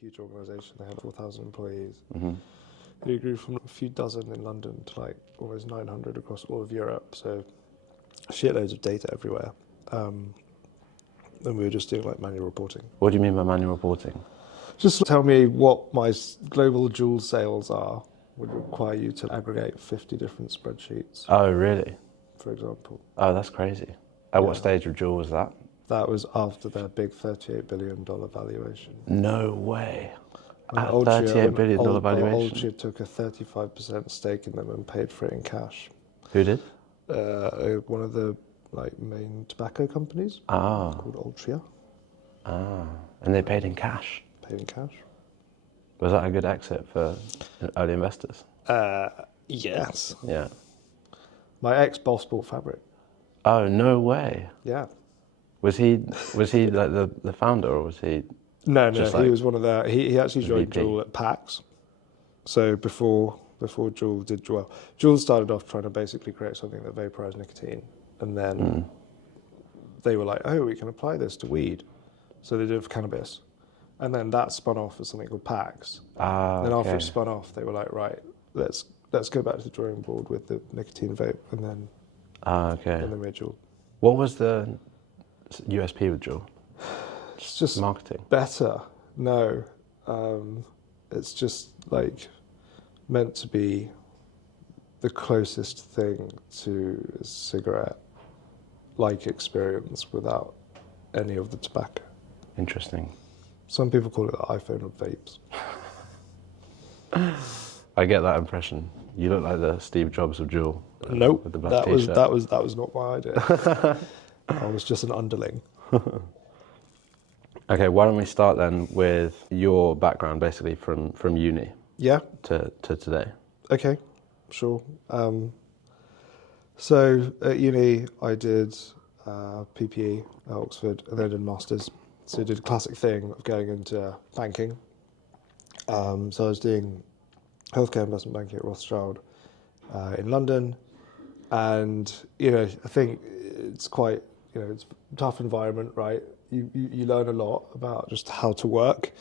huge organisation. They had 4,000 employees. Mm-hmm. It grew from a few dozen in London to like almost 900 across all of Europe. So shitloads of data everywhere. And we were just doing like manual reporting. What do you mean by manual reporting? Just tell me what my global Juul sales are would require you to aggregate 50 different spreadsheets. Oh, really? For example. Oh, that's crazy. At what stage of Juul was that? That was after their big $38 billion valuation. No way. At Ultra, $38 billion valuation? Ultra took a 35% stake in them and paid for it in cash. Who did? One of the main tobacco companies called Ultra. And they paid in cash? Paid in cash. Was that a good exit for early investors? Yes. Yeah. My ex-boss bought Fabric. Oh, no way. Yeah. Was he like the founder, or was he? No, he was one of the. He actually joined Juul at PAX. So before Juul did Juul. Juul started off trying to basically create something that vaporized nicotine, and then they were like, "Oh, we can apply this to weed," so they did it for cannabis, and then that spun off as something called PAX. Then after it spun off, they were like, "Right, let's go back to the drawing board with the nicotine vape," and then and they made Juul. What was the USP with Juul? It's just marketing. Better. No, it's just like meant to be the closest thing to a cigarette-like experience without any of the tobacco. Interesting. Some people call it the iPhone of vapes. I get that impression. You look like the Steve Jobs of Juul. Nope, with the black that was not my idea. I was just an underling. Okay, why don't we start then with your background, basically from uni. Yeah. To today. Okay, sure. So at uni, I did PPE at Oxford, and then I did masters. So I did a classic thing of going into banking. So I was doing healthcare investment banking at Rothschild in London, and I think it's quite it's a tough environment, right? You learn a lot about just how to work,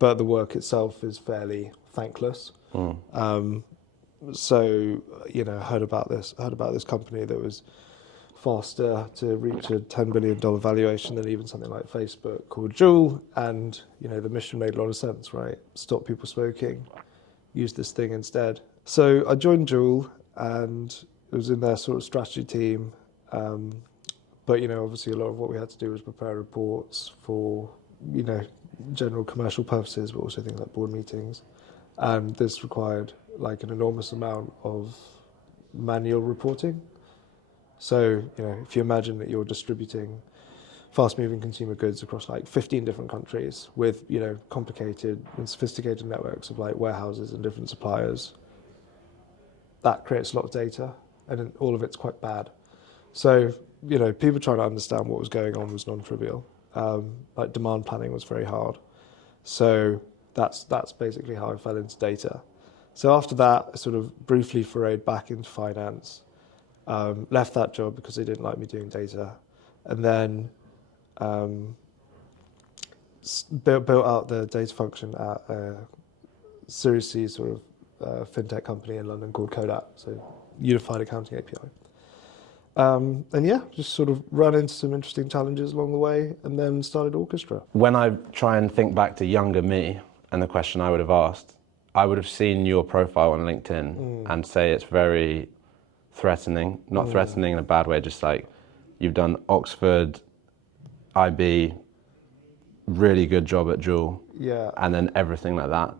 but the work itself is fairly thankless. So I heard about this company that was faster to reach a $10 billion valuation than even something like Facebook, called Juul, and the mission made a lot of sense, right? Stop people smoking, use this thing instead. So I joined Juul, and it was in their sort of strategy team. But obviously a lot of what we had to do was prepare reports for general commercial purposes, but also things like board meetings, and this required like an enormous amount of manual reporting. So if you imagine that you're distributing fast-moving consumer goods across like 15 different countries with complicated and sophisticated networks of like warehouses and different suppliers, that creates a lot of data, and all of it's quite bad. So people trying to understand what was going on was non-trivial. Like demand planning was very hard. So that's basically how I fell into data. So after that, I sort of briefly forayed back into finance, left that job because they didn't like me doing data, and then built out the data function at a Series C sort of fintech company in London called Kodak, so Unified Accounting API. And just sort of run into some interesting challenges along the way, and then started Orchestra. When I try and think back to younger me and the question I would have asked, I would have seen your profile on LinkedIn and say it's very threatening, not threatening in a bad way, just like you've done Oxford, IB, really good job at Juul, and then everything like that.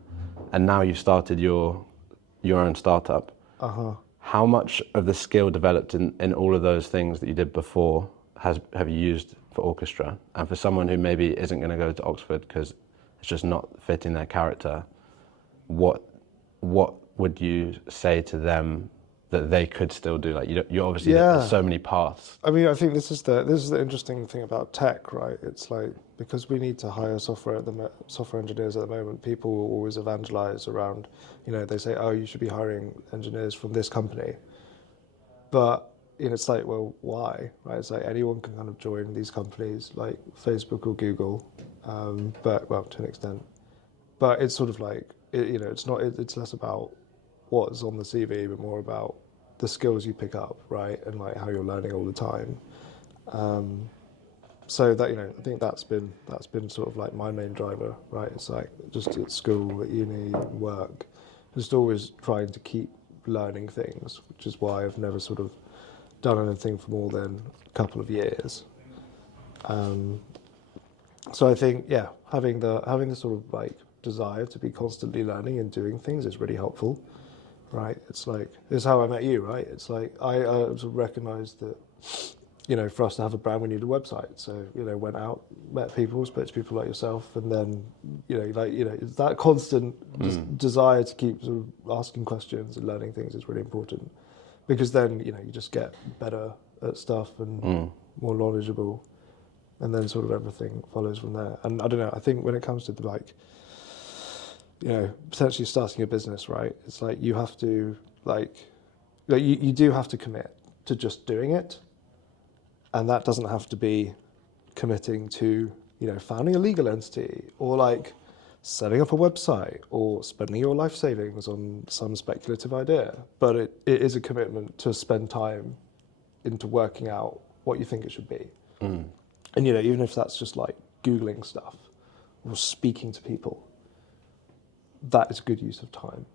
And now you've started your own startup. How much of the skill developed in all of those things that you did before have you used for Orchestra? And for someone who maybe isn't going to go to Oxford because it's just not fitting their character, what would you say to them that they could still do? Like you obviously there's so many paths. I mean, I think this is the interesting thing about tech, right? It's like, because we need to hire software engineers at the moment, people will always evangelize around, they say, oh, you should be hiring engineers from this company. But it's like, well, why? Right? It's like anyone can kind of join these companies like Facebook or Google, but to an extent. but it's sort of like, it's less about what's on the CV, but more about the skills you pick up, right? And like how you're learning all the time. So that, I think that's been sort of like my main driver, right? It's like just at school, at uni, work, just always trying to keep learning things, which is why I've never sort of done anything for more than a couple of years. So I think, yeah, having the sort of like desire to be constantly learning and doing things is really helpful, right? It's like, it's how I met you, right? It's like I sort of recognised that, for us to have a brand, we need a website. So, went out, met people, spoke to people like yourself, and then, it's that constant desire to keep sort of asking questions and learning things is really important, because then, you just get better at stuff and more knowledgeable, and then sort of everything follows from there. And I don't know, I think when it comes to like, potentially starting a business, right? It's like you have to you do have to commit to just doing it. And that doesn't have to be committing to, founding a legal entity or like setting up a website or spending your life savings on some speculative idea. But it is a commitment to spend time into working out what you think it should be. And, even if that's just like Googling stuff or speaking to people, that is a good use of time.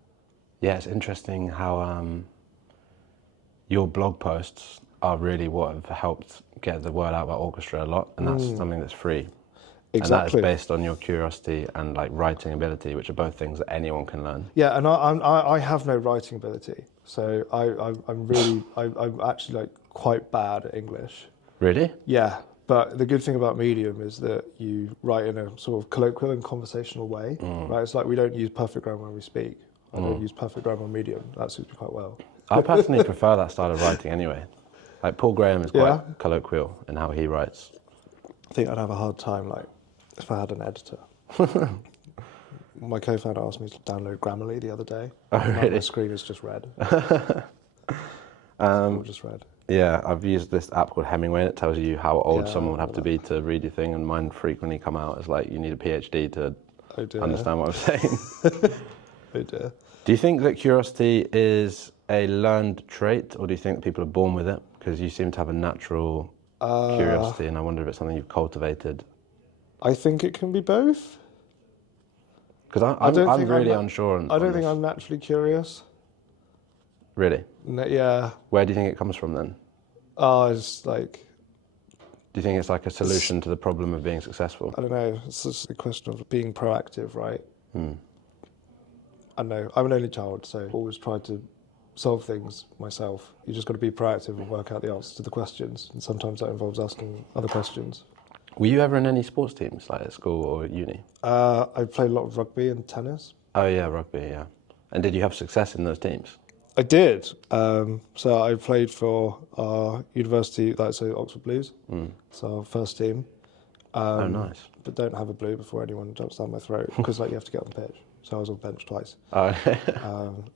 Yeah, it's interesting how your blog posts are really what have helped get the word out about Orchestra a lot, and that's something that's free. Exactly. And that is based on your curiosity and like writing ability, which are both things that anyone can learn. Yeah, and I have no writing ability, so I'm actually like quite bad at English. Really? Yeah, but the good thing about Medium is that you write in a sort of colloquial and conversational way, right? It's like we don't use perfect grammar when we speak. I don't use perfect grammar on Medium. That suits me quite well. I personally prefer that style of writing anyway. Like Paul Graham is quite colloquial in how he writes. I think I'd have a hard time, like, if I had an editor. My co-founder asked me to download Grammarly the other day. Oh, really? My screen is just red. Just red. Yeah, I've used this app called Hemingway, and it tells you how old someone would have to be to read your thing, and mine frequently come out as like, you need a PhD to understand what I'm saying. Oh dear. Do you think that curiosity is a learned trait, or do you think people are born with it? Because you seem to have a natural curiosity, and I wonder if it's something you've cultivated. I think it can be both. Because I'm really unsure on I don't this. think I'm naturally curious. Really? Yeah. Where do you think it comes from then? It's like... Do you think it's like a solution to the problem of being successful? I don't know. It's just a question of being proactive, right? I know. I'm an only child, so I've always tried to solve things myself. You just got to be proactive and work out the answers to the questions. And sometimes that involves asking other questions. Were you ever in any sports teams, like at school or uni? I played a lot of rugby and tennis. Oh yeah, rugby, yeah. And did you have success in those teams? I did. So I played for our university, so Oxford Blues. So our first team. Oh, nice. But don't have a blue before anyone jumps down my throat, because you have to get on the pitch. So I was on bench twice. Oh, okay.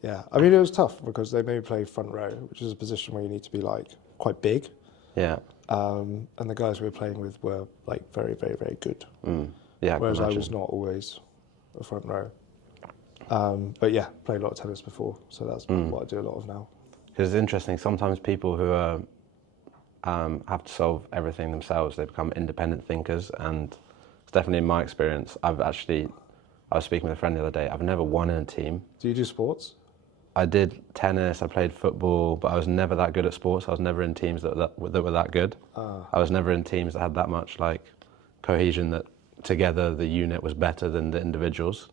Yeah, I mean, it was tough because they made me play front row, which is a position where you need to be like quite big. Yeah. And the guys we were playing with were like very, very, very good. Yeah. Whereas I was not always a front row. But yeah, played a lot of tennis before, so that's what I do a lot of now. Because it's interesting, sometimes people who are, have to solve everything themselves, they become independent thinkers, and it's definitely in my experience. I was speaking with a friend the other day, I've never won in a team. Do you do sports? I did tennis, I played football, but I was never that good at sports. I was never in teams that were that good. I was never in teams that had that much like cohesion, that together the unit was better than the individuals.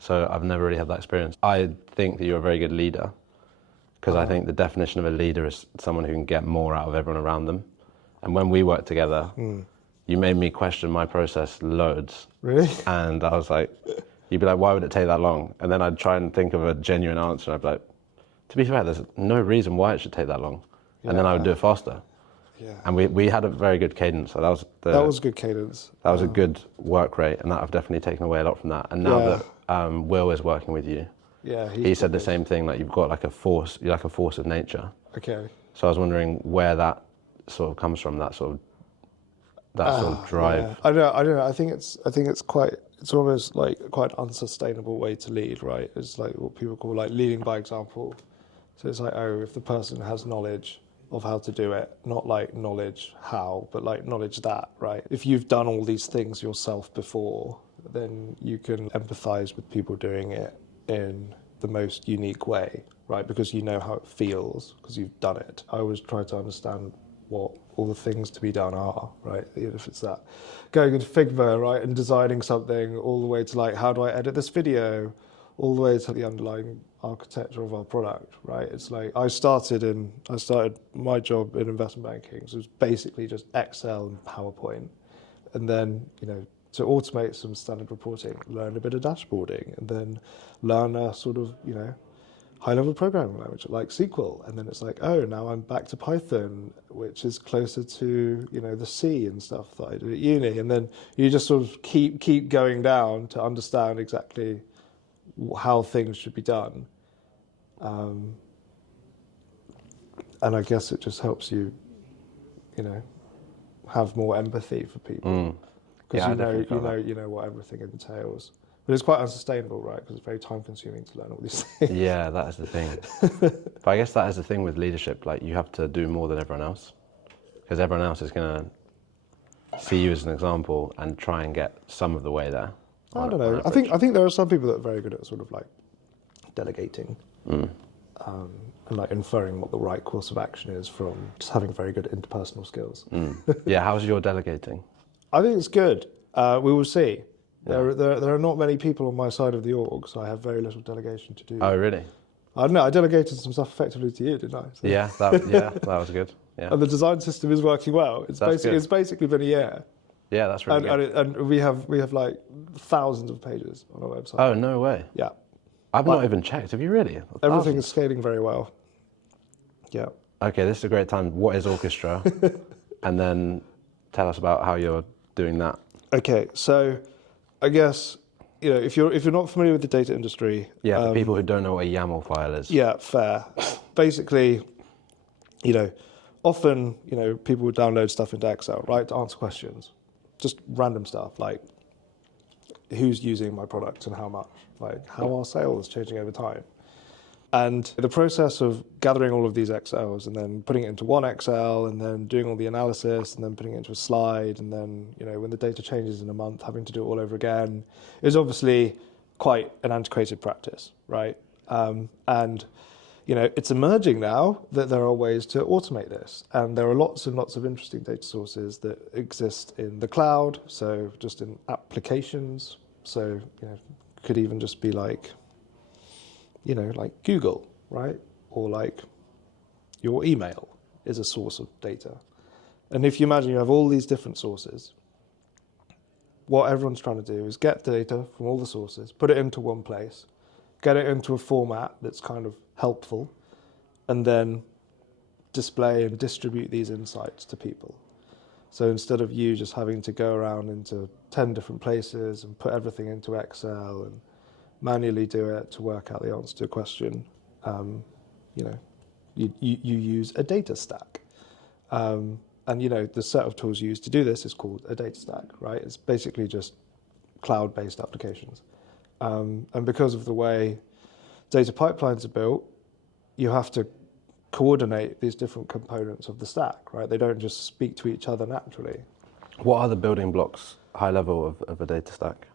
So I've never really had that experience. I think that you're a very good leader, because I think the definition of a leader is someone who can get more out of everyone around them. And when we worked together, you made me question my process loads. Really? And I was like, you'd be like, why would it take that long? And then I'd try and think of a genuine answer, and I'd be like, to be fair, there's no reason why it should take that long. And then I would do it faster. Yeah. And we had a very good cadence. So that was good cadence. That was a good work rate, and that I've definitely taken away a lot from that. And now that Will is working with you, he said the same thing, like you've got like a force, you're like a force of nature. Okay. So I was wondering where that sort of comes from, that sort of drive. Yeah. I don't know. I think it's it's almost like quite an unsustainable way to lead, right? It's like what people call like leading by example. So it's like, oh, if the person has knowledge of how to do it, not like knowledge how, but like knowledge that, right? If you've done all these things yourself before, then you can empathize with people doing it in the most unique way, right? Because you know how it feels, because you've done it. I always try to understand what all the things to be done are, right? Even if it's that going into Figma, right, and designing something, all the way to like, how do I edit this video, all the way to the underlying architecture of our product, right? It's like I started my job in investment banking, so it was basically just Excel and PowerPoint, and then to automate some standard reporting, learn a bit of dashboarding, and then learn a sort of high-level programming language like SQL, and then it's like, oh, now I'm back to Python, which is closer to the C and stuff that I did at uni, and then you just sort of keep going down to understand exactly how things should be done, and I guess it just helps you, have more empathy for people because you know what everything entails. But it's quite unsustainable, right? Because it's very time-consuming to learn all these things. Yeah, that is the thing. But I guess that is the thing with leadership. Like, you have to do more than everyone else, because everyone else is going to see you as an example and try and get some of the way there. I don't know. I think there are some people that are very good at sort of like delegating and like inferring what the right course of action is from just having very good interpersonal skills. Yeah, how's your delegating? I think it's good. We will see. Yeah. There are not many people on my side of the org, so I have very little delegation to do. Oh, really? I don't know. I delegated some stuff effectively to you, didn't I? So. Yeah, that was good. Yeah. And the design system is working well. It's basically been a year. Yeah, that's really good. And we have like thousands of pages on our website. Oh, no way. Yeah. I've not even checked. Have you really? Everything is scaling very well. Yeah. Okay, this is a great time. What is Orchestra? And then tell us about how you're doing that. Okay, so I guess if you're not familiar with the data industry, for people who don't know what a YAML file is. Yeah, fair. Basically, often people would download stuff into Excel, right, to answer questions, just random stuff like who's using my product and how much, like how are sales changing over time. And the process of gathering all of these Excels and then putting it into one Excel and then doing all the analysis and then putting it into a slide and then, when the data changes in a month, having to do it all over again is obviously quite an antiquated practice, right? And it's emerging now that there are ways to automate this. And there are lots and lots of interesting data sources that exist in the cloud, so just in applications. So, could even just be like Google, right? Or like your email is a source of data. And if you imagine you have all these different sources, what everyone's trying to do is get data from all the sources, put it into one place, get it into a format that's kind of helpful, and then display and distribute these insights to people. So instead of you just having to go around into 10 different places and put everything into Excel and manually do it to work out the answer to a question, you use a data stack. And the set of tools used to do this is called a data stack, right? It's basically just cloud-based applications. And because of the way data pipelines are built, you have to coordinate these different components of the stack, right? They don't just speak to each other naturally. What are the building blocks, high level, of a data stack?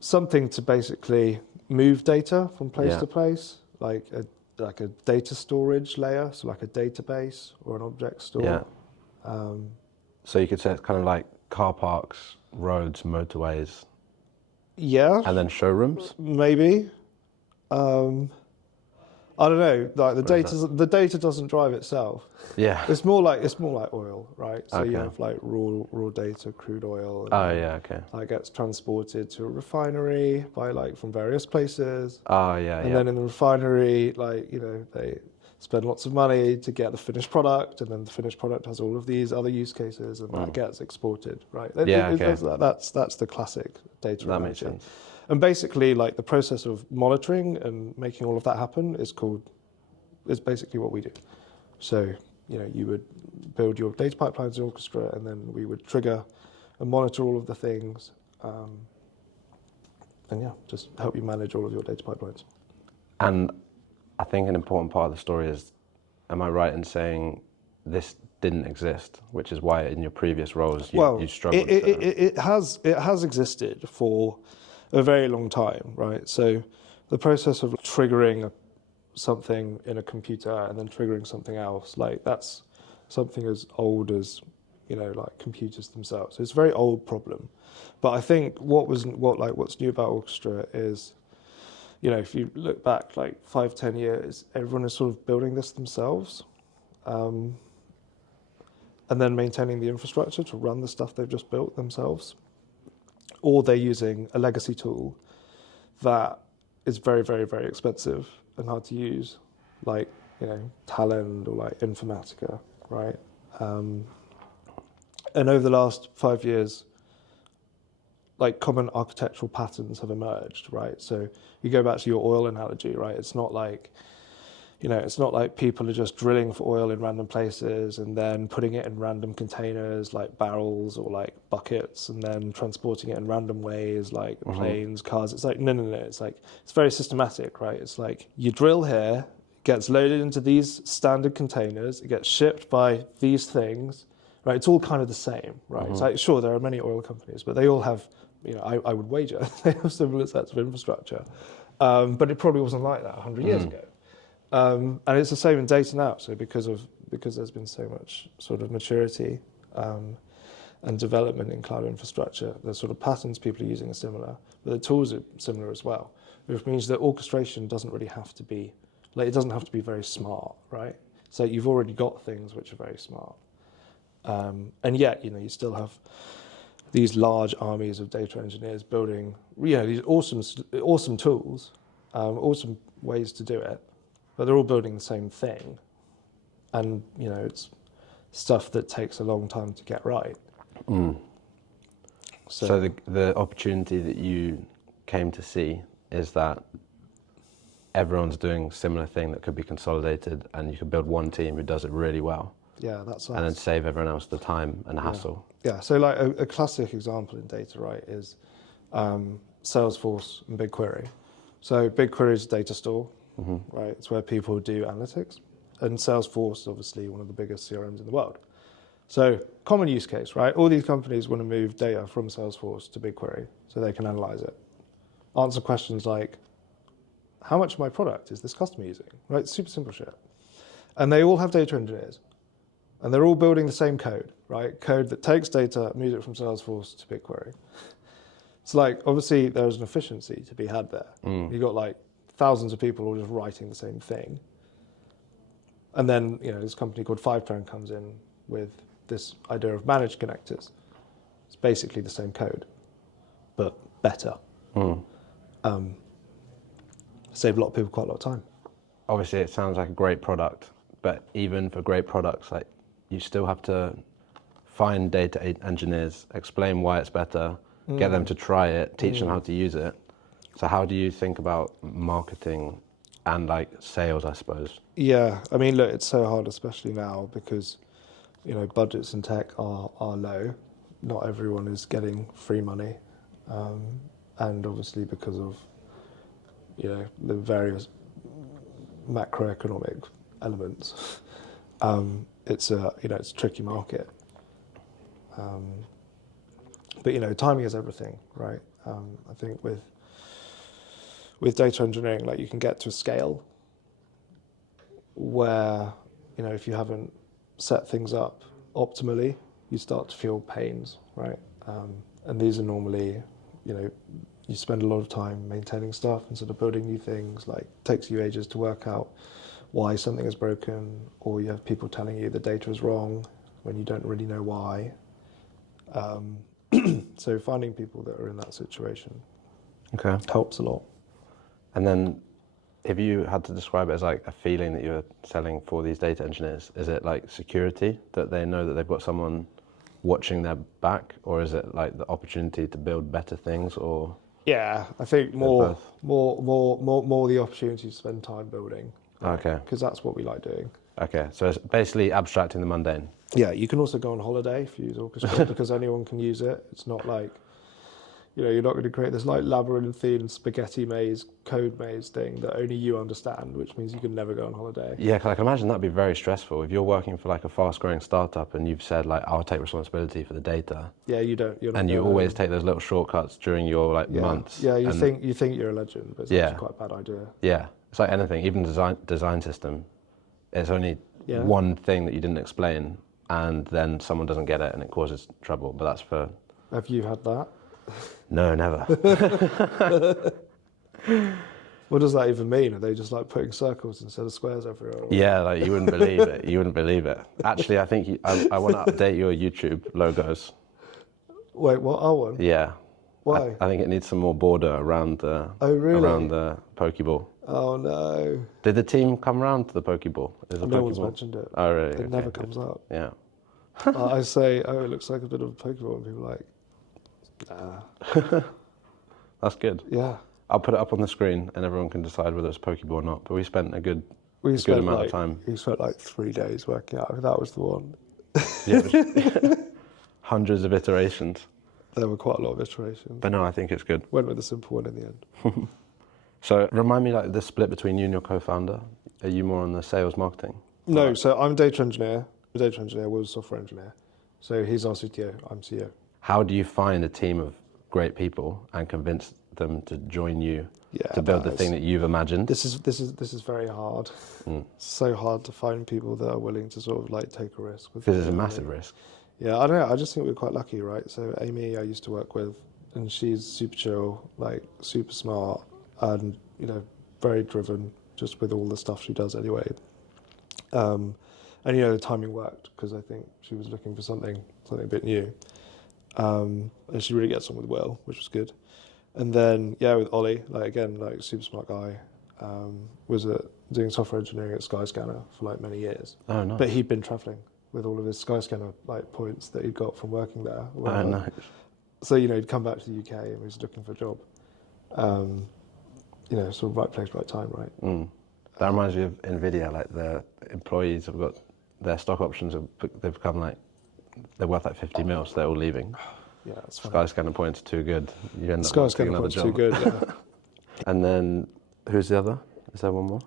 Something to basically move data from place to place, like a data storage layer, so like a database or an object store. Yeah. So you could say it's kind of like car parks, roads, motorways. Yeah. And then showrooms? Maybe. I don't know. Like the data doesn't drive itself. Yeah. It's more like oil, right? So Okay. you have like raw data, crude oil. And okay. That gets transported to a refinery from various places. And then in the refinery, they spend lots of money to get the finished product, and then the finished product has all of these other use cases, and that gets exported, right? That's the classic data. That makes sense. And basically, the process of monitoring and making all of that happen is basically what we do. So, you would build your data pipelines in Orchestra, and then we would trigger and monitor all of the things, yeah, just help you manage all of your data pipelines. And I think an important part of the story is, am I right in saying this didn't exist, which is why in your previous roles you struggled? It has existed for a very long time, right? So the process of triggering something in a computer and then triggering something else, like that's something as old as, like computers themselves. So it's a very old problem. But I think what's new about Orchestra is, if you look back like 5-10 years, everyone is sort of building this themselves. And then maintaining the infrastructure to run the stuff they've just built themselves. Or they're using a legacy tool that is very, very, very expensive and hard to use, like, Talend or like Informatica, right? And over the last 5 years, like common architectural patterns have emerged, right? So you go back to your oil analogy, right? It's not like people are just drilling for oil in random places and then putting it in random containers like barrels or like buckets and then transporting it in random ways like planes, cars. It's like, no. It's like, it's very systematic, right? It's like you drill here, it gets loaded into these standard containers, it gets shipped by these things, right? It's all kind of the same, right? It's like, sure, there are many oil companies, but they all have, I would wager, they have similar sets of infrastructure. But it probably wasn't like that 100 years ago. And it's the same in data now. So because there's been so much sort of maturity and development in cloud infrastructure, the sort of patterns people are using are similar, but the tools are similar as well, which means that orchestration doesn't really have to be, it doesn't have to be very smart, right? So you've already got things which are very smart. And yet, you still have these large armies of data engineers building, these awesome tools, awesome ways to do it. But they're all building the same thing. And, it's stuff that takes a long time to get right. So the opportunity that you came to see is that everyone's doing a similar thing that could be consolidated and you could build one team who does it really well. Yeah, that's and then save everyone else the time and hassle. Yeah, so like a classic example in data, right, is Salesforce and BigQuery. So BigQuery is a data store. Right, it's where people do analytics, and Salesforce is obviously one of the biggest CRMs in the world. So common use case, right? All these companies want to move data from Salesforce to BigQuery so they can analyze it. Answer questions like, how much of my product is this customer using? Right, super simple shit. And they all have data engineers, and they're all building the same code, right? Code that takes data, moves it from Salesforce to BigQuery. It's like, obviously there's an efficiency to be had there. You've got like thousands of people all just writing the same thing. And then, this company called Fivetran comes in with this idea of managed connectors. It's basically the same code, but better. Saved a lot of people quite a lot of time. Obviously, it sounds like a great product, but even for great products, like you still have to find data engineers, explain why it's better, get them to try it, teach them how to use it. So how do you think about marketing and like sales, I suppose? Yeah, I mean, look, it's so hard, especially now, because, budgets in tech are low. Not everyone is getting free money. And obviously because of, the various macroeconomic elements, it's a tricky market. But, timing is everything, right? I think with data engineering, like you can get to a scale where, if you haven't set things up optimally, you start to feel pains, right? And these are normally, you spend a lot of time maintaining stuff and sort of building new things, like it takes you ages to work out why something is broken, or you have people telling you the data is wrong when you don't really know why. So finding people that are in that situation helps a lot. And then if you had to describe it as like a feeling that you're selling for these data engineers, is it like security, that they know that they've got someone watching their back, or is it like the opportunity to build better things, or? Yeah, I think more the opportunity to spend time building. Okay. Because that's what we like doing. Okay, so it's basically abstracting the mundane. Yeah, you can also go on holiday if you use Orchestra because anyone can use it. It's not like, You know, you're not going to create this like labyrinthine spaghetti maze, code maze thing that only you understand, which means you can never go on holiday. Yeah, 'cause I can imagine that'd be very stressful if you're working for like a fast-growing startup and you've said like, I'll take responsibility for the data. Yeah, you don't. You're not And you gonna- always take those little shortcuts during your like yeah. months. Yeah, you and think you're a legend, but it's actually quite a bad idea. Yeah, it's like anything, even design system. It's only one thing that you didn't explain, and then someone doesn't get it, and it causes trouble. But that's for. Have you had that? No, never. What does that even mean? Are they just like putting circles instead of squares everywhere? Yeah, like you wouldn't believe it. You wouldn't believe it. Actually, I think I want to update your YouTube logos. Wait, what? Our one? Yeah. Why? I think it needs some more border around the around the Pokeball. Oh no. Did the team come around to the Pokeball? Is No one's mentioned it. Oh really? It never comes up. Yeah. I say, oh, it looks like a bit of a Pokeball, and people are like, nah. That's good. Yeah. I'll put it up on the screen and everyone can decide whether it's Pokeball or not. But we spent a good amount of time. We spent like 3 days working out if that was the one. Yeah, hundreds of iterations. There were quite a lot of iterations. But no, I think it's good. Went with the simple one in the end. So remind me like the split between you and your co-founder. Are you more on the sales marketing? No, so I'm a data engineer. I'm a data engineer, Will's a software engineer. So he's our CTO, I'm CEO. How do you find a team of great people and convince them to join you to build the thing that you've imagined? This is very hard. So hard to find people that are willing to sort of like take a risk. Because it's a massive risk. Yeah, I don't know. I just think we're quite lucky, right? So Amy, I used to work with, and she's super chill, like super smart, and you know, very driven, just with all the stuff she does anyway. And you know, the timing worked because I think she was looking for something a bit new, and she really gets on with Will, which was good. And then yeah, with Ollie, like again, like super smart guy, was doing software engineering at Skyscanner for like many years. Oh nice. But he'd been traveling with all of his Skyscanner like points that he'd got from working there. Oh nice. So you know, he'd come back to the UK and he was looking for a job. You know, sort of right place, right time, right? That reminds me of Nvidia. Like the employees have got their stock options. They've become like they're worth like 50 mil, so they're all leaving. Yeah, that's funny. Skyscanner points are too good. You end up Skyscanner getting another points job. too good. Yeah. And then who's the other? Is there one more?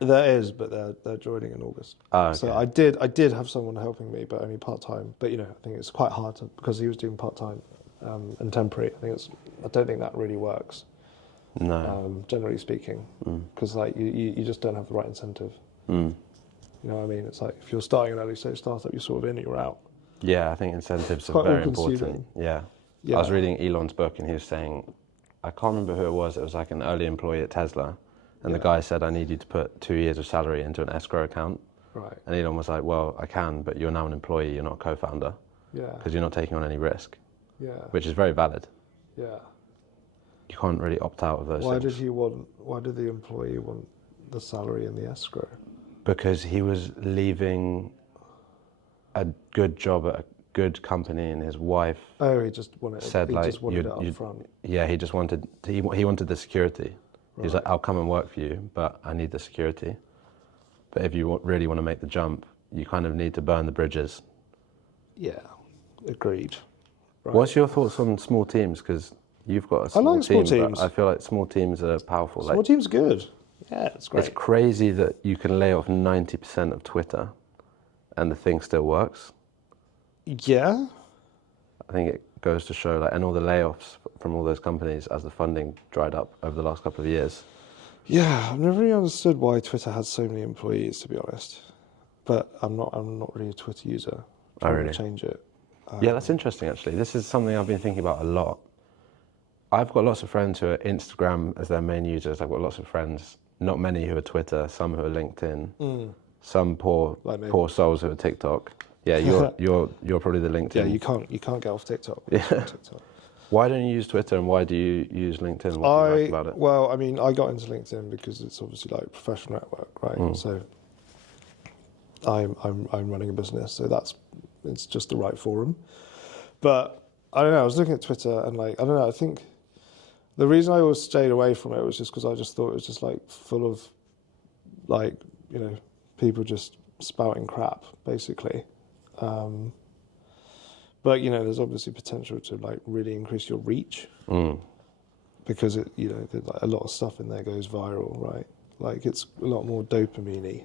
There is, but they're joining in August. Oh, okay. So I did have someone helping me, but only part time. But you know, I think it's quite hard to, because he was doing part time and temporary. I don't think that really works. No. Generally speaking, because like you just don't have the right incentive. You know what I mean? It's like if you're starting an early stage startup, you're sort of in or you're out. Yeah, I think incentives are quite very all-consuming. important. Yeah. Yeah. I was reading Elon's book and he was saying, I can't remember who it was like an early employee at Tesla. And the guy said, I need you to put 2 years of salary into an escrow account. Right. And Elon was like, well, I can, but you're now an employee, you're not a co-founder. Yeah. Because you're not taking on any risk. Yeah. Which is very valid. Yeah. You can't really opt out of those Why things. Why did the employee want the salary in the escrow? Because he was leaving a good job at a good company, and his wife he just wanted said it like up front. Yeah, he just wanted he wanted the security. He was like, I'll come and work for you, but I need the security. But if you really want to make the jump, you kind of need to burn the bridges. Yeah, agreed. Right. What's your thoughts on small teams? Because you've got a small small team, teams. but I feel like small teams are powerful. Small team's good. Yeah, it's great. It's crazy that you can lay off 90% of Twitter and the thing still works. Yeah. I think it goes to show, like, and all the layoffs from all those companies as the funding dried up over the last couple of years. Yeah, I've never really understood why Twitter has so many employees, to be honest. But I'm not really a Twitter user. Oh, really? To change it. Yeah, that's interesting, actually. This is something I've been thinking about a lot. I've got lots of friends who are Instagram as their main users. I've got lots of friends, not many who are Twitter, some who are LinkedIn, some poor souls who are TikTok. Yeah, you're probably the LinkedIn. Yeah, you can't get off TikTok. Yeah. TikTok. Why don't you use Twitter and why do you use LinkedIn? What do you like about it? Well, I mean, I got into LinkedIn because it's obviously like a professional network, right? So I'm running a business, so it's just the right forum. But I don't know, I was looking at Twitter and like, I don't know, I think the reason I always stayed away from it was just because I just thought it was just like full of like, you know, people just spouting crap, basically. But there's obviously potential to like really increase your reach because there's like a lot of stuff in there goes viral, right? Like it's a lot more dopamine-y,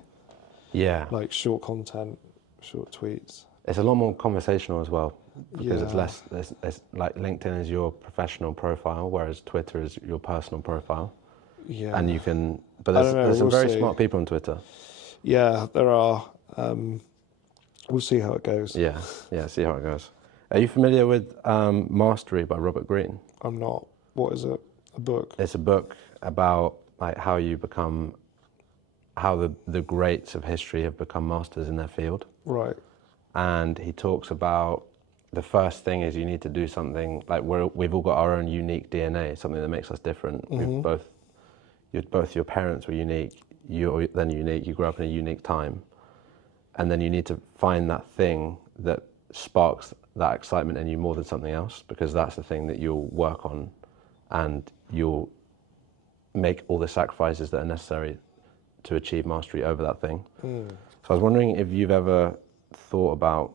Yeah. like short content, short tweets. It's a lot more conversational as well because it's Yeah. less. It's like LinkedIn is your professional profile, whereas Twitter is your personal profile. Yeah. And you can, but I don't know, there's some we'll very see. smart people on Twitter. Yeah, there are. We'll see how it goes. Yeah, see how it goes. Are you familiar with Mastery by Robert Greene? I'm not. What is it? A book? It's a book about like how you become, how the greats of history have become masters in their field. Right. And he talks about the first thing is you need to do something like we've all got our own unique DNA, something that makes us different. We've both your parents were unique, you're then unique, you grew up in a unique time. And then you need to find that thing that sparks that excitement in you more than something else, because that's the thing that you'll work on and you'll make all the sacrifices that are necessary to achieve mastery over that thing. So I was wondering if you've ever thought about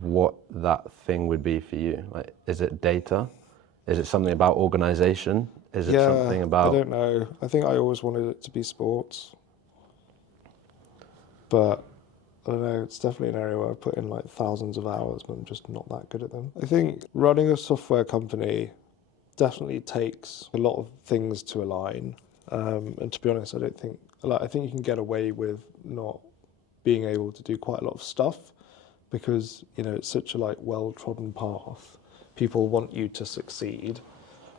what that thing would be for you. Like, is it data? Is it something about organization? Is it something about... I don't know. I think I always wanted it to be sports. But I don't know, it's definitely an area where I put in like thousands of hours, but I'm just not that good at them. I think running a software company definitely takes a lot of things to align. And to be honest, I think you can get away with not being able to do quite a lot of stuff because, it's such a like well-trodden path. People want you to succeed.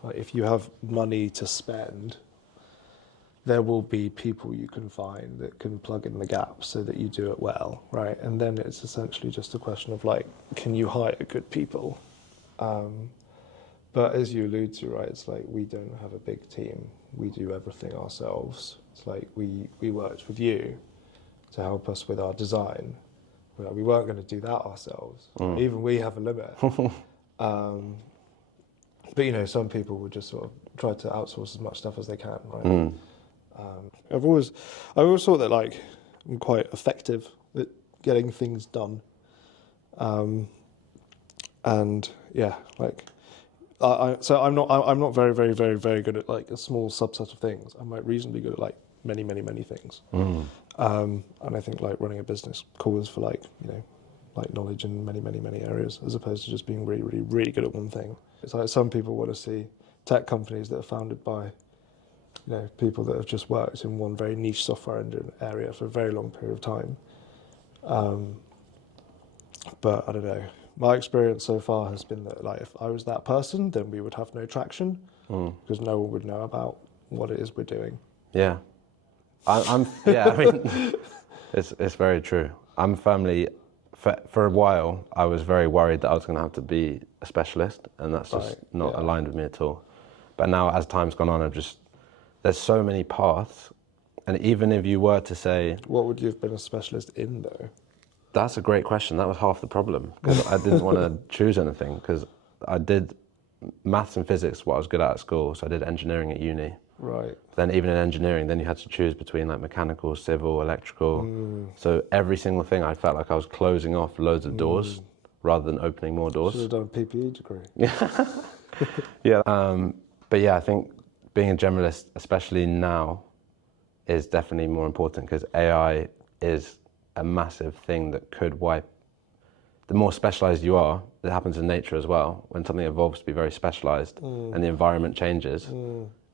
Like if you have money to spend, there will be people you can find that can plug in the gaps so that you do it well, right? And then it's essentially just a question of like, can you hire good people? But as you allude to, right, it's like we don't have a big team. We do everything ourselves. It's like we worked with you to help us with our design. We weren't going to do that ourselves. Even we have a limit. But some people would just sort of try to outsource as much stuff as they can, right? I've always thought that like I'm quite effective at getting things done, and yeah, like so I'm not very very very very good at like a small subset of things. I'm like reasonably good at like many things, and I think like running a business calls for like like knowledge in many areas as opposed to just being really good at one thing. It's like some people want to see tech companies that are founded by people that have just worked in one very niche software engine area for a very long period of time. But I don't know. My experience so far has been that like if I was that person, then we would have no traction because no one would know about what it is we're doing. Yeah. I mean, it's very true. I'm firmly, for a while, I was very worried that I was going to have to be a specialist, and that's just not aligned with me at all. But now, as time's gone on, there's so many paths, and even if you were to say... What would you have been a specialist in, though? That's a great question. That was half the problem, because I didn't want to choose anything, because I did maths and physics, what I was good at school, so I did engineering at uni. Right. Then even in engineering, then you had to choose between like mechanical, civil, electrical. So every single thing, I felt like I was closing off loads of doors rather than opening more doors. Should have done a PPE degree. Yeah. But yeah, I think being a generalist, especially now, is definitely more important because AI is a massive thing that could wipe. The more specialized you are, it happens in nature as well. When something evolves to be very specialized and the environment changes,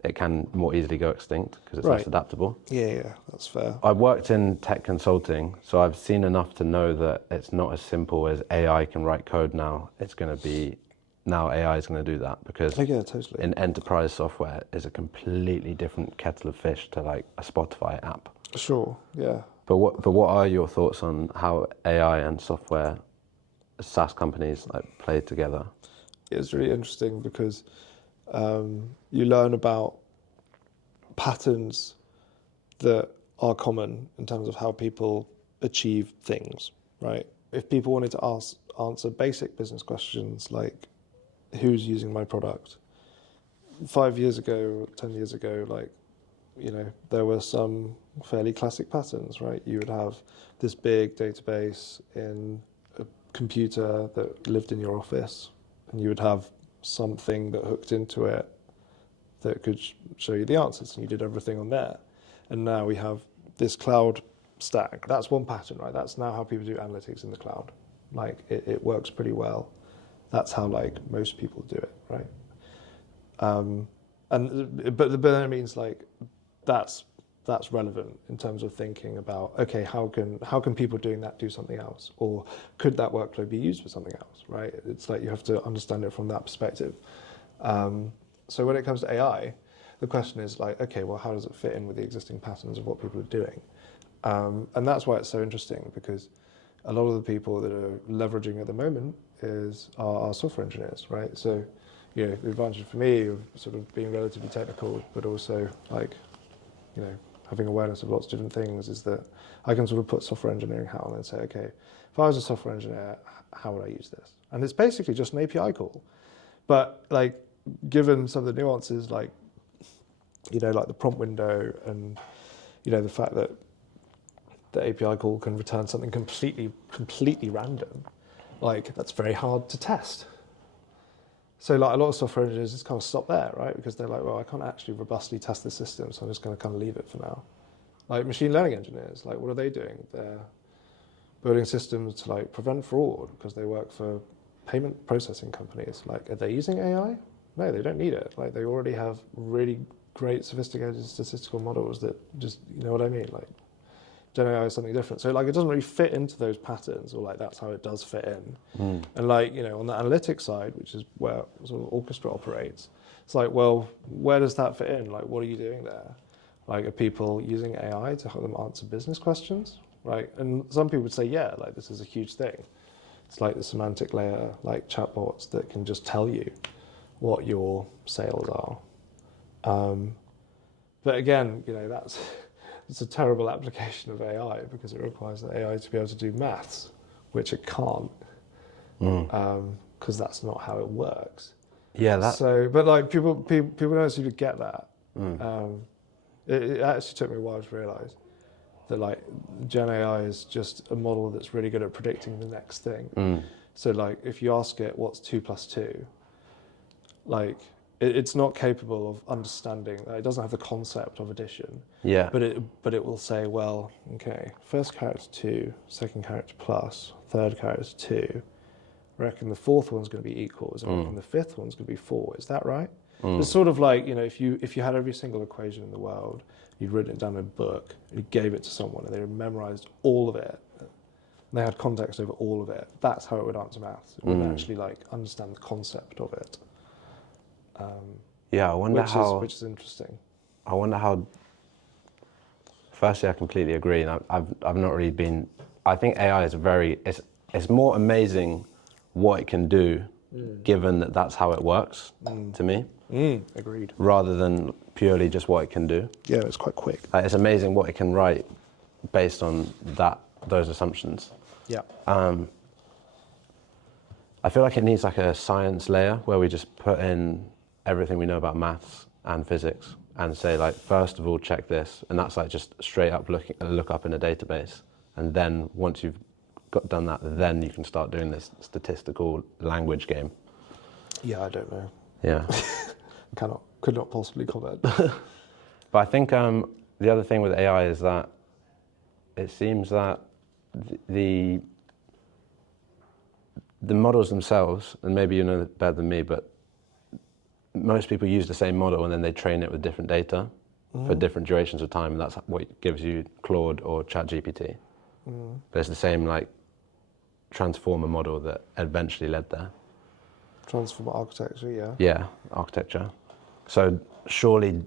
it can more easily go extinct because it's less adaptable. Yeah, that's fair. I worked in tech consulting, so I've seen enough to know that it's not as simple as AI can write code now. It's going to be, now AI is going to do that because totally. in enterprise software is a completely different kettle of fish to like a Spotify app. Sure, yeah. But what are your thoughts on how AI and software SaaS companies like play together? It's really interesting because you learn about patterns that are common in terms of how people achieve things, right? If people wanted to answer basic business questions like, who's using my product? 5 years ago, 10 years ago, like, there were some fairly classic patterns, right? You would have this big database in a computer that lived in your office, and you would have something that hooked into it that could show you the answers, and you did everything on there. And now we have this cloud stack. That's one pattern, right? That's now how people do analytics in the cloud. Like it works pretty well. That's how like most people do it, right? But then it means like that's relevant in terms of thinking about, okay, how can people doing that do something else, or could that workflow be used for something else, right? It's like you have to understand it from that perspective. So when it comes to AI, the question is like, okay, well, how does it fit in with the existing patterns of what people are doing? And that's why it's so interesting, because a lot of the people that are leveraging at the moment are software engineers, right? So, you know, the advantage for me of sort of being relatively technical, but also like, you know, having awareness of lots of different things, is that I can sort of put software engineering hat on and say, okay, if I was a software engineer, how would I use this? And it's basically just an API call. But like, given some of the nuances, like, you know, like the prompt window and, you know, the fact that the API call can return something completely random, like that's very hard to test. So like a lot of software engineers just kind of stop there, right? Because they're like, well, I can't actually robustly test the system, so I'm just going to kind of leave it for now. Like machine learning engineers, like what are they doing? They're building systems to like prevent fraud because they work for payment processing companies. Like, are they using AI? No, they don't need it. Like they already have really great sophisticated statistical models that just, you know what I mean? Like Gen AI is something different. So like it doesn't really fit into those patterns, or like that's how it does fit in. And like, you know, on the analytics side, which is where sort of Orchestra operates, it's like, well, where does that fit in? Like, what are you doing there? Like, are people using AI to help them answer business questions? Right? And some people would say, yeah, like this is a huge thing. It's like the semantic layer, like chatbots that can just tell you what your sales are. But again, you know, it's a terrible application of AI, because it requires the AI to be able to do maths, which it can't, because that's not how it works. Yeah, So, but like people don't seem to get that. It actually took me a while to realise that like Gen AI is just a model that's really good at predicting the next thing. So like if you ask it what's 2 + 2, like it's not capable of understanding. It doesn't have the concept of addition. yeah. But it will say, well, okay, first character 2, second character plus, third character 2. I reckon the fourth one's going to be equals. I reckon the fifth one's going to be 4. Is that right? It's sort of like, you know, if you had every single equation in the world, you'd written it down in a book, you gave it to someone, and they memorized all of it. And they had context over all of it. That's how it would answer maths. It wouldn't actually like understand the concept of it. Yeah, I wonder which is interesting. I wonder how. Firstly, I completely agree, and I've not really been. I think AI is it's more amazing what it can do, given that that's how it works to me. Agreed. Rather than purely just what it can do. Yeah, it's quite quick. Like, it's amazing what it can write based on those assumptions. Yeah. I feel like it needs like a science layer where we just put in everything we know about maths and physics and say, like, first of all, check this. And that's like just straight up look up in a database. And then once you've done that, then you can start doing this statistical language game. Yeah, I don't know. Yeah. Could not possibly comment. But I think the other thing with AI is that it seems that the models themselves, and maybe you know better than me, but most people use the same model and then they train it with different data for different durations of time, and that's what gives you Claude or ChatGPT. But it's the same like transformer model that eventually led there. Transformer architecture, yeah. Yeah, architecture. So surely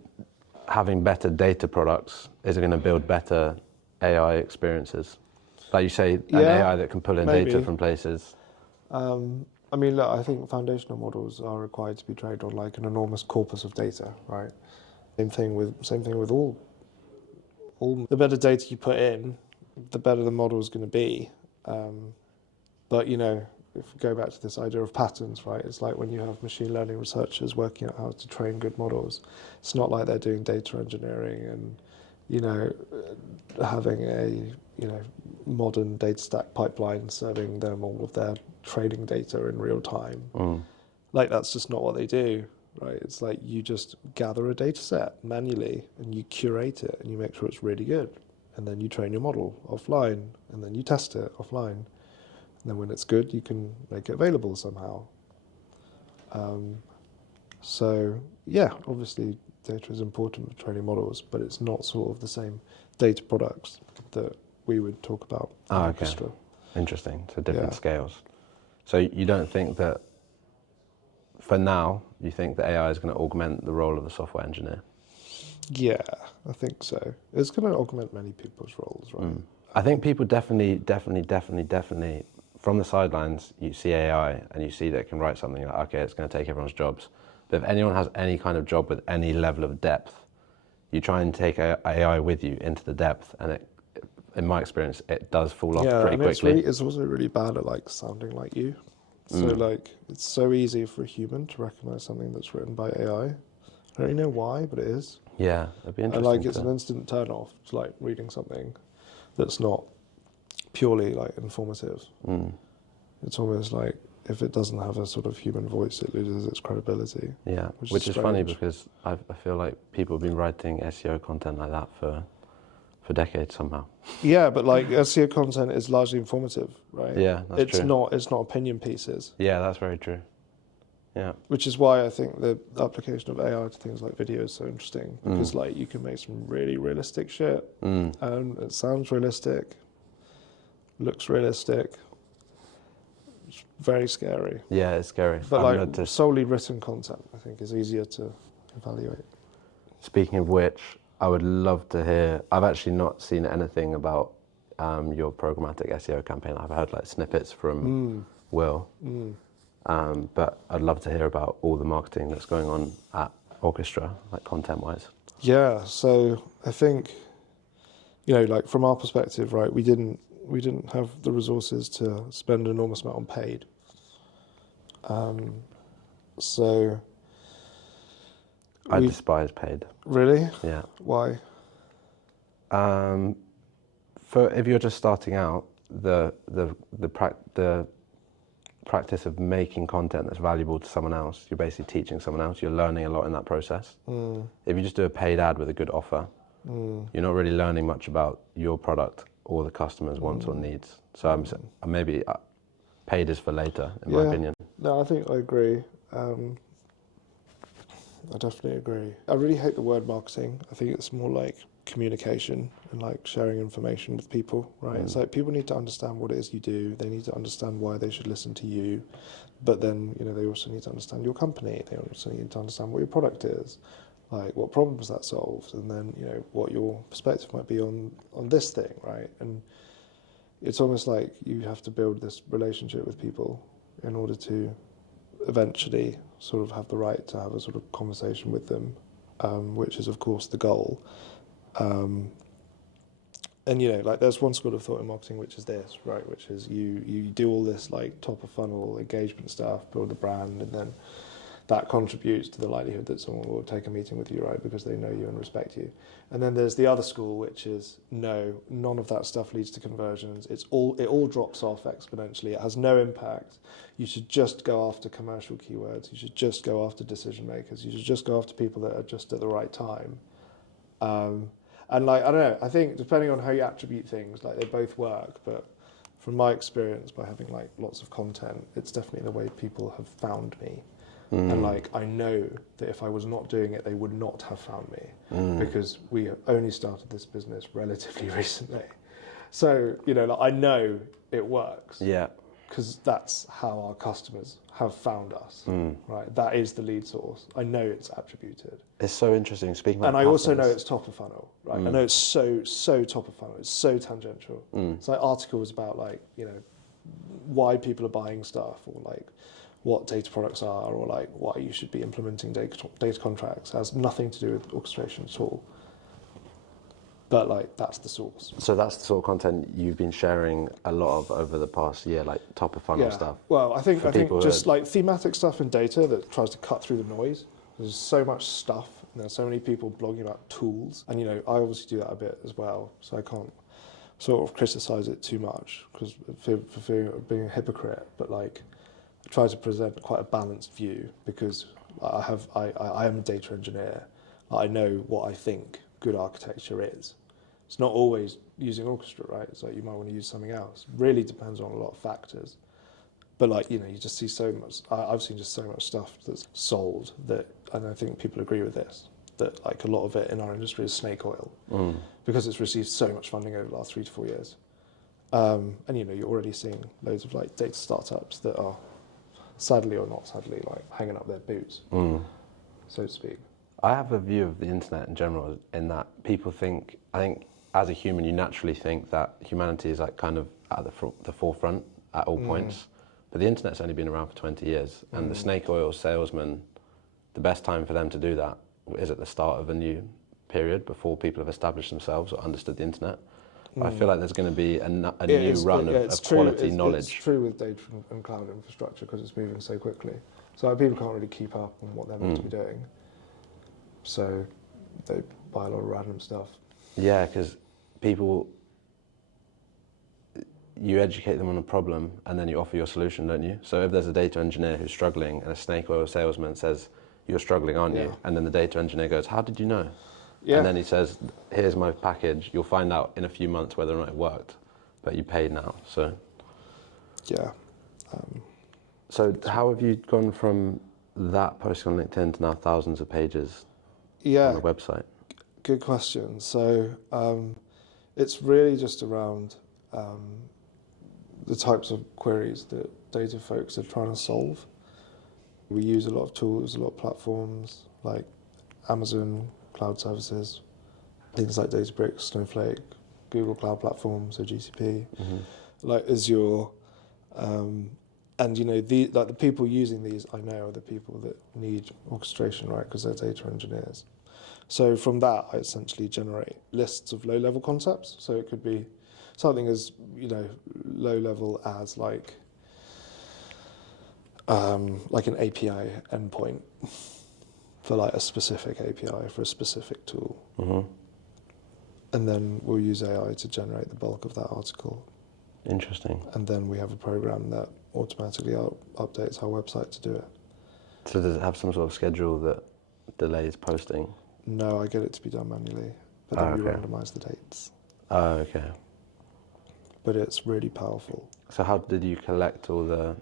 having better data products is going to build better AI experiences. Like you say, an AI that can pull in data from places. I mean, look, I think foundational models are required to be trained on like an enormous corpus of data, right? Same thing with all. The better data you put in, the better the model is going to be. But you know, if we go back to this idea of patterns, right? It's like when you have machine learning researchers working out how to train good models. It's not like they're doing data engineering and you know, having a, you know, modern data stack pipeline serving them all of their trading data in real time. Like, that's just not what they do, right? It's like you just gather a data set manually and you curate it and you make sure it's really good. And then you train your model offline and then you test it offline. And then when it's good, you can make it available somehow. So yeah, obviously data is important for training models, but it's not sort of the same data products that we would talk about in Orchestra. Interesting. So different scales. So you don't think that, for now, you think that AI is going to augment the role of the software engineer? Yeah, I think so. It's going to augment many people's roles, right? I think people definitely, from the sidelines, you see AI and you see that it can write something like, okay, it's going to take everyone's jobs. But if anyone has any kind of job with any level of depth, you try and take AI with you into the depth, and it, in my experience, it does fall off pretty quickly. It's also really bad at like sounding like you. So like, it's so easy for a human to recognize something that's written by AI. I don't really know why, but it is. Yeah, it'd be interesting. And like, it's an instant turn off to like reading something that's not purely like informative. It's almost like if it doesn't have a sort of human voice, it loses its credibility. Yeah, which is funny because I feel like people have been writing SEO content like that for decades somehow. Yeah, but like SEO content is largely informative, right? Yeah, that's true. It's not opinion pieces. Yeah, that's very true. Yeah. Which is why I think the application of AI to things like video is so interesting, because like you can make some really realistic shit, and it sounds realistic, looks realistic. It's very scary. Yeah, it's scary. But like solely written content, I think, is easier to evaluate. Speaking of which, I would love to hear. I've actually not seen anything about your programmatic SEO campaign. I've heard like snippets from Will. But I'd love to hear about all the marketing that's going on at Orchestra, like content-wise. Yeah, so I think, you know, like from our perspective, right, we didn't have the resources to spend an enormous amount on paid. So I despise paid. Really? Yeah. Why? For if you're just starting out, the practice of making content that's valuable to someone else, you're basically teaching someone else, you're learning a lot in that process. If you just do a paid ad with a good offer, you're not really learning much about your product or the customer's wants or needs. So maybe paid is for later, in my opinion. No, I think I agree. I definitely agree. I really hate the word marketing. I think it's more like communication and like sharing information with people, right? It's like people need to understand what it is you do. They need to understand why they should listen to you. But then, you know, they also need to understand your company. They also need to understand what your product is, like what problems that solves, and then, you know, what your perspective might be on this thing, right? And it's almost like you have to build this relationship with people in order to eventually sort of have the right to have a sort of conversation with them, which is of course the goal. And you know, like there's one school of thought in marketing which is this, right? Which is you do all this like top of funnel engagement stuff, build the brand, and then that contributes to the likelihood that someone will take a meeting with you, right? Because they know you and respect you. And then there's the other school, which is no, none of that stuff leads to conversions. It all drops off exponentially. It has no impact. You should just go after commercial keywords. You should just go after decision makers. You should just go after people that are just at the right time. And like, I don't know, I think depending on how you attribute things, like they both work, but from my experience by having like lots of content, it's definitely the way people have found me. And like, I know that if I was not doing it, they would not have found me because we only started this business relatively recently. So, you know, like, I know it works. Yeah. Because that's how our customers have found us, right? That is the lead source. I know it's attributed. It's so interesting. Speaking about and I also know it's top of funnel, right? I know it's so top of funnel. It's so tangential. It's like articles about like, you know, why people are buying stuff, or like what data products are, or like why you should be implementing data contracts. It has nothing to do with orchestration at all. But like, that's the source. So that's the sort of content you've been sharing a lot of over the past year, like top of funnel stuff. Well, I think just like thematic stuff in data that tries to cut through the noise. There's so much stuff There's so many people blogging about tools, and I obviously do that a bit as well, so I can't sort of criticize it too much because for fear of being a hypocrite. But like, I try to present quite a balanced view because I am a data engineer. I know what I think good architecture is. It's not always using Orchestra, right? It's like you might want to use something else. Really depends on a lot of factors. But like, you just see so much. I've seen just so much stuff that's sold that, and I think people agree with this, that like a lot of it in our industry is snake oil because it's received so much funding over the last 3 to 4 years. And you're already seeing loads of like data startups that are sadly or not sadly like hanging up their boots, so to speak. I have a view of the internet in general in that people think, I think as a human, you naturally think that humanity is like kind of at the forefront at all points. But the internet's only been around for 20 years, and the snake oil salesman, the best time for them to do that is at the start of a new period before people have established themselves or understood the internet. I feel like there's going to be a new run of quality knowledge. It's true with data and cloud infrastructure because it's moving so quickly. So people can't really keep up on what they're meant to be doing. So they buy a lot of random stuff. Yeah, because you educate them on a problem and then you offer your solution, don't you? So if there's a data engineer who's struggling and a snake oil salesman says, you're struggling, aren't you? And then the data engineer goes, how did you know? Yeah. And then he says, here's my package. You'll find out in a few months whether or not it worked, but you paid now. So yeah. So how have you gone from that posting on LinkedIn to now thousands of pages on the website? Good question. So it's really just around the types of queries that data folks are trying to solve. We use a lot of tools, a lot of platforms like Amazon Cloud Services, things like Databricks, Snowflake, Google Cloud Platform, so GCP, like Azure, and the people using these I know are the people that need orchestration, right? Because they're data engineers. So from that, I essentially generate lists of low-level concepts. So it could be something as low level as like an API endpoint for like a specific API for a specific tool, and then we'll use AI to generate the bulk of that article. Interesting. And then we have a program that automatically updates our website to do it. So does it have some sort of schedule that delays posting? No, I get it to be done manually, but then we randomize the dates. Oh, okay. But it's really powerful. So how did you collect all the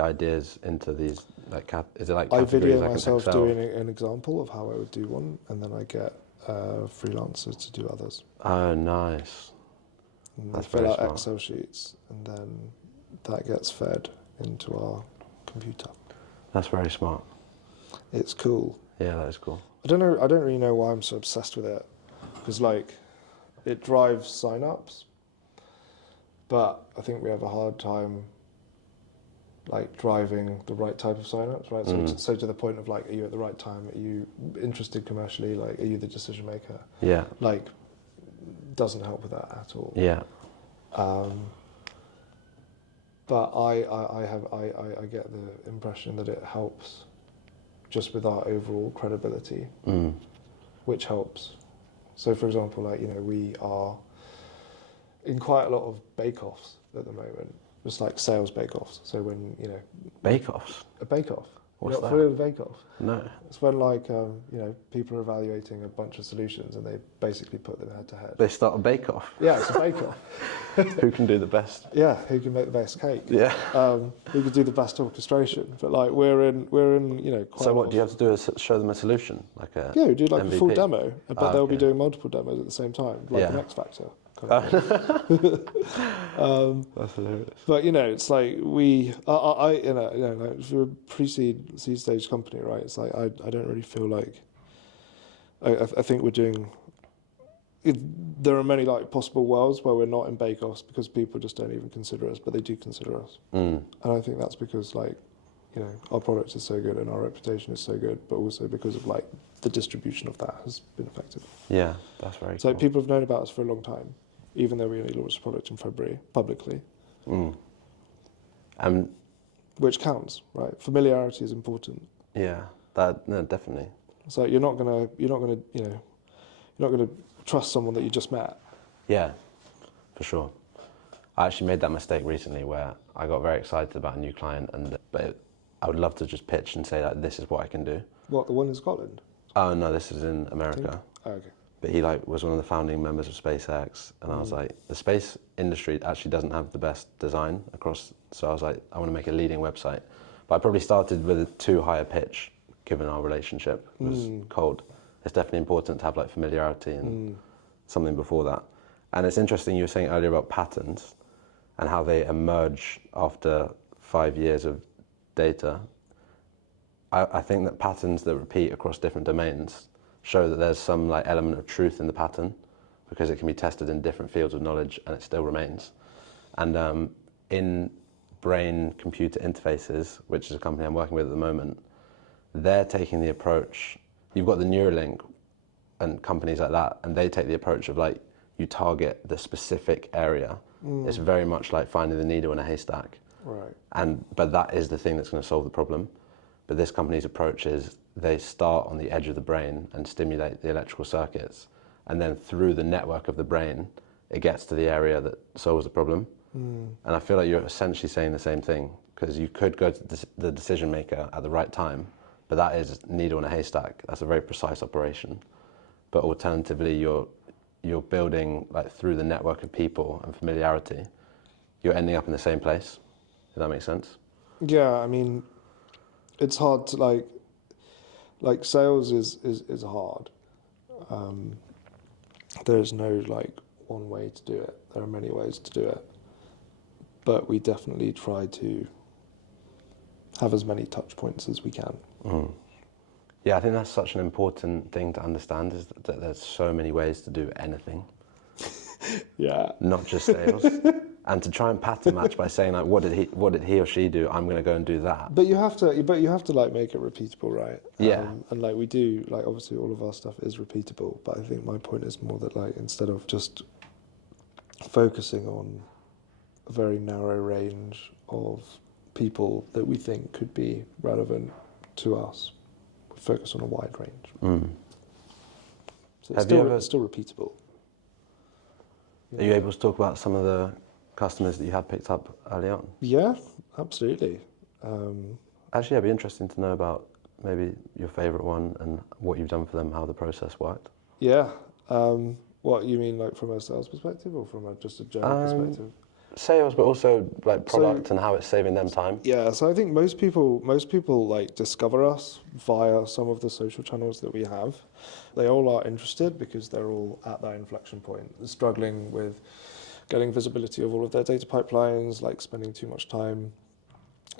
ideas into these, like, is it like categories? I video like myself doing an example of how I would do one, and then I get freelancers to do others. Oh, nice. And That's they fill very out smart. Excel sheets, and then that gets fed into our computer. That's very smart. It's cool. Yeah, that is cool. I don't really know why I'm so obsessed with it, because like it drives sign-ups, but I think we have a hard time like driving the right type of sign-ups, right? So to the point of like, are you at the right time? Are you interested commercially? Like, are you the decision maker? Yeah. Like, doesn't help with that at all. Yeah. But I get the impression that it helps just with our overall credibility, which helps. So for example, like, we are in quite a lot of bake-offs at the moment, just like sales bake-offs. So when, Bake-offs? A bake-off. What's that? Familiar with a bake-off? No. It's when like, people are evaluating a bunch of solutions and they basically put them head to head. They start a bake-off? Yeah, it's a bake-off. Who can do the best? Yeah, who can make the best cake? Yeah. Who can do the best orchestration? But like, we're in, quite So a what lot do you have to do is show them a solution, like a Yeah, we do like MVP? a full demo, but they'll be okay. doing multiple demos at the same time, like an X Factor. That's hilarious. But it's like we, like if you're a pre-seed, seed stage company, right? It's like I don't really feel like I think we're doing. There are many like possible worlds where we're not in bake-offs because people just don't even consider us, but they do consider us, and I think that's because like, our product is so good and our reputation is so good, but also because of like the distribution of that has been effective. Yeah, that's very So cool. people have known about us for a long time, even though we only launched the product in February publicly. And which counts, right? Familiarity is important. yeah, no, definitely. It's like you're not gonna trust someone that you just met. Yeah, for sure. I actually made that mistake recently where I got very excited about a new client, but I would love to just pitch and say that this is what I can do. What, the one in Scotland? Oh no, this is in America. Oh, okay. But he was one of the founding members of SpaceX, and I was like, the space industry actually doesn't have the best design across. So I was like, I want to make a leading website. But I probably started with a too high a pitch, given our relationship was cold. It's definitely important to have like familiarity and something before that. And it's interesting you were saying earlier about patterns and how they emerge after 5 years of data. I think that patterns that repeat across different domains show that there's some like element of truth in the pattern, because it can be tested in different fields of knowledge and it still remains. And in brain-computer interfaces, which is a company I'm working with at the moment, they're taking the approach, you've got the Neuralink and companies like that, and they take the approach of like, you target the specific area. It's very much like finding the needle in a haystack. Right. But that is the thing that's going to solve the problem. But this company's approach is they start on the edge of the brain and stimulate the electrical circuits, and then through the network of the brain, it gets to the area that solves the problem. And I feel like you're essentially saying the same thing, because you could go to the decision maker at the right time, but that is needle in a haystack. That's a very precise operation. But alternatively, you're building like through the network of people and familiarity, you're ending up in the same place. Does that make sense? Yeah, I mean, it's hard to like sales is hard. There's no like one way to do it. There are many ways to do it, but we definitely try to have as many touch points as we can. Yeah, I think that's such an important thing to understand, is that there's so many ways to do anything. Yeah. Not just sales. And to try and pattern match by saying like, what did he or she do? I'm going to go and do that. But you have to like make it repeatable, right? Yeah. And like we do, like obviously all of our stuff is repeatable, but I think my point is more that like instead of just focusing on a very narrow range of people that we think could be relevant to us, we focus on a wide range. So it's still repeatable. Are you able to talk about some of the customers that you had picked up early on? Yeah, absolutely. Actually, it'd be interesting to know about maybe your favourite one and what you've done for them, how the process worked. Yeah. What you mean, like from a sales perspective, or from just a general perspective? Sales, but also like product and how it's saving them time. Yeah, so I think most people like discover us via some of the social channels that we have. They all are interested because they're all at that inflection point, struggling with getting visibility of all of their data pipelines, like spending too much time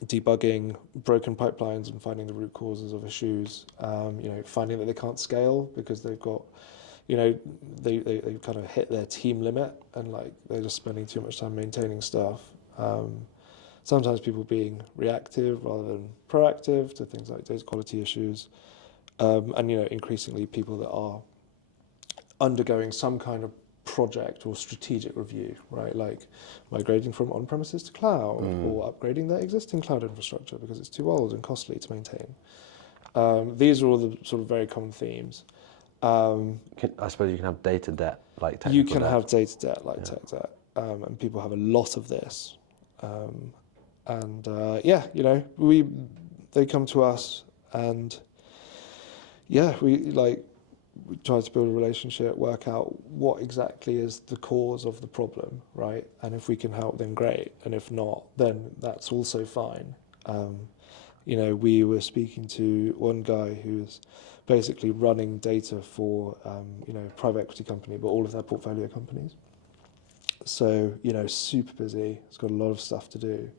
debugging broken pipelines and finding the root causes of issues, finding that they can't scale because they've got, they kind of hit their team limit and like they're just spending too much time maintaining stuff. Sometimes people being reactive rather than proactive to things like data quality issues, and increasingly people that are undergoing some kind of project or strategic review, right? Like migrating from on-premises to cloud or upgrading their existing cloud infrastructure because it's too old and costly to maintain. These are all the sort of very common themes. I suppose you can have data debt, like technical You can debt. have data debt, like tech debt, and people have a lot of this. They come to us, and we try to build a relationship, work out what exactly is the cause of the problem, right? And if we can help, then great. And if not, then that's also fine. We were speaking to one guy who's basically running data for, a private equity company, but all of their portfolio companies. So, super busy. It's got a lot of stuff to do.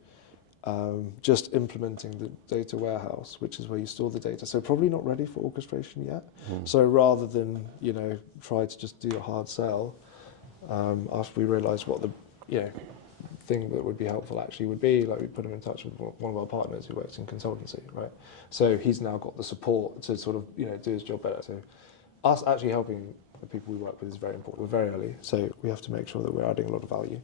Just implementing the data warehouse, which is where you store the data. So probably not ready for orchestration yet. So rather than, try to just do a hard sell, after we realized what the, thing that would be helpful actually would be, like we put him in touch with one of our partners who works in consultancy, right? So he's now got the support to sort of, do his job better. So us actually helping the people we work with is very important. We're very early, so we have to make sure that we're adding a lot of value.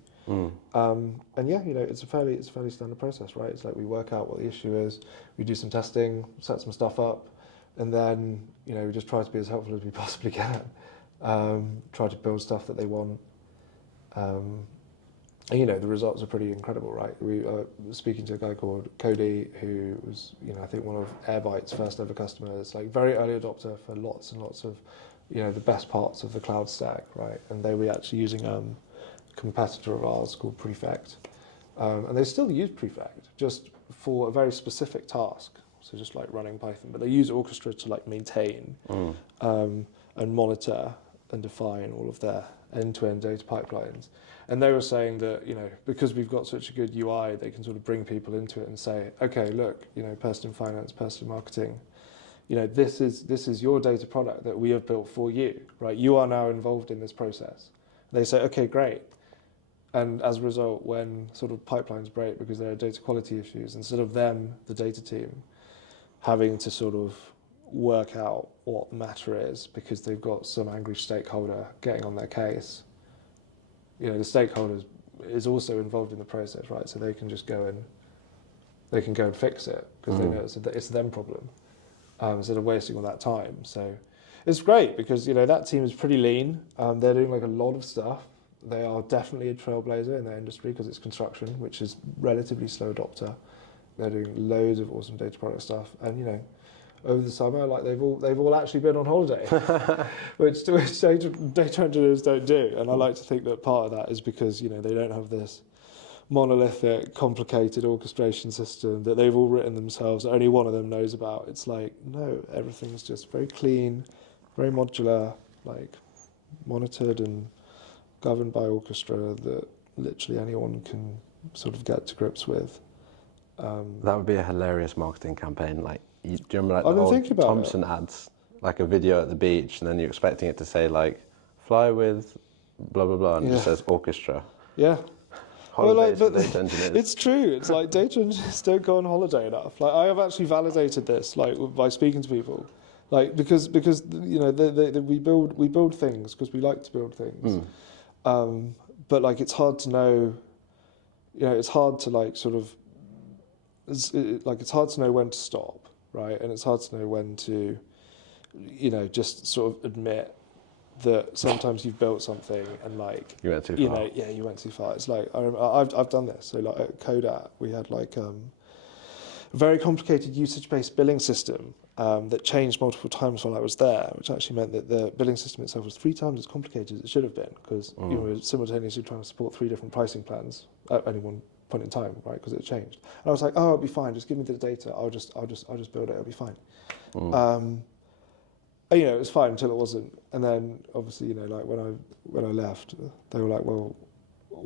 It's a fairly standard process, right? It's like we work out what the issue is, we do some testing, set some stuff up, And then, we just try to be as helpful as we possibly can. Try to build stuff that they want. And, the results are pretty incredible, right? We were speaking to a guy called Cody, who was, I think one of Airbyte's first ever customers, like very early adopter for lots and lots of, the best parts of the cloud stack, right? And they were actually using a competitor of ours called Prefect. And they still use Prefect, just for a very specific task. So just like running Python, but they use Orchestra to like maintain and monitor and define all of their end-to-end data pipelines. And they were saying that, because we've got such a good UI, they can sort of bring people into it and say, okay, look, person in finance, person in marketing, this is your data product that we have built for you, right? You are now involved in this process. They say, okay, great. And as a result, when sort of pipelines break because there are data quality issues, instead of them, the data team, having to sort of work out what the matter is because they've got some angry stakeholder getting on their case, the stakeholder is also involved in the process, right? So they can just go and fix it because they know it's them problem instead of wasting all that time. So it's great because that team is pretty lean. They're doing like a lot of stuff. They are definitely a trailblazer in their industry because it's construction, which is relatively slow adopter. They're doing loads of awesome data product stuff, and over the summer, like they've all actually been on holiday, which data engineers don't do. And I like to think that part of that is because they don't have this monolithic, complicated orchestration system that they've all written themselves. That only one of them knows about. It's like no, everything's just very clean, very modular, like monitored and governed by Orchestra that literally anyone can sort of get to grips with. That would be a hilarious marketing campaign. Like, do you remember like I've the been old thinking about Thompson ads? Like a video at the beach, and then you're expecting it to say like, "Fly with blah blah blah," and it just says Orchestra. Yeah. Holidays for data engineers. It's true. It's like data engineers don't go on holiday enough. Like I have actually validated this, like by speaking to people, like because we build things because we like to build things, but like it's hard to know, it's hard to like sort of. It's hard to know when to stop, right? And it's hard to know when to, just sort of admit that sometimes you've built something and like you went too far. You went too far. It's like I've done this. So like at Kodak, we had like a very complicated usage-based billing system that changed multiple times while I was there, which actually meant that the billing system itself was 3 times as complicated as it should have been because you were simultaneously trying to support 3 different pricing plans at any one point in time, right? Because it changed. And I was like, oh, it'll be fine. Just give me the data. I'll just build it. It'll be fine. And, it was fine until it wasn't. And then obviously, like when I left, they were like, well,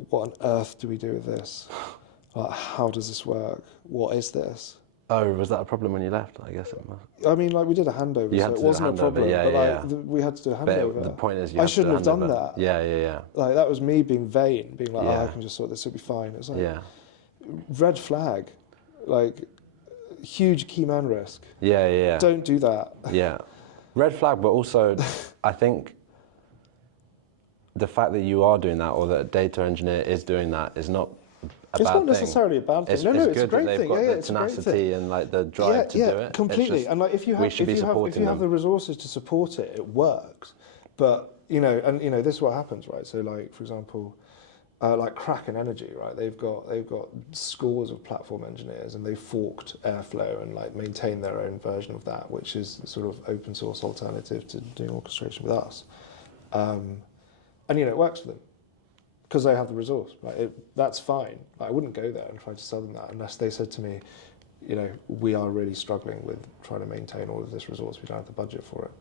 what on earth do we do with this? Like, how does this work? What is this? Oh, was that a problem when you left? I guess it must. I mean, like we did a handover, so it wasn't a problem. Yeah, but like we had to do a handover. But the point is, I shouldn't have done that. Yeah. Like that was me being vain, being like, oh, I can just sort this. It'll be fine. It's like red flag, like huge key man risk. Yeah. Don't do that. Yeah, red flag. But also, I think the fact that you are doing that, or that a data engineer is doing that, is not. It's not necessarily a bad thing. It's a great thing. It's tenacity and like the drive to do it. Completely. Just, and like if you have the resources to support it, it works. But this is what happens, right? So like for example, like Kraken Energy, right? They've got scores of platform engineers, and they forked Airflow and like maintain their own version of that, which is sort of open source alternative to doing orchestration with us. And it works for them. Because they have the resource, right? That's fine. I wouldn't go there and try to sell them that unless they said to me, we are really struggling with trying to maintain all of this resource. We don't have the budget for it.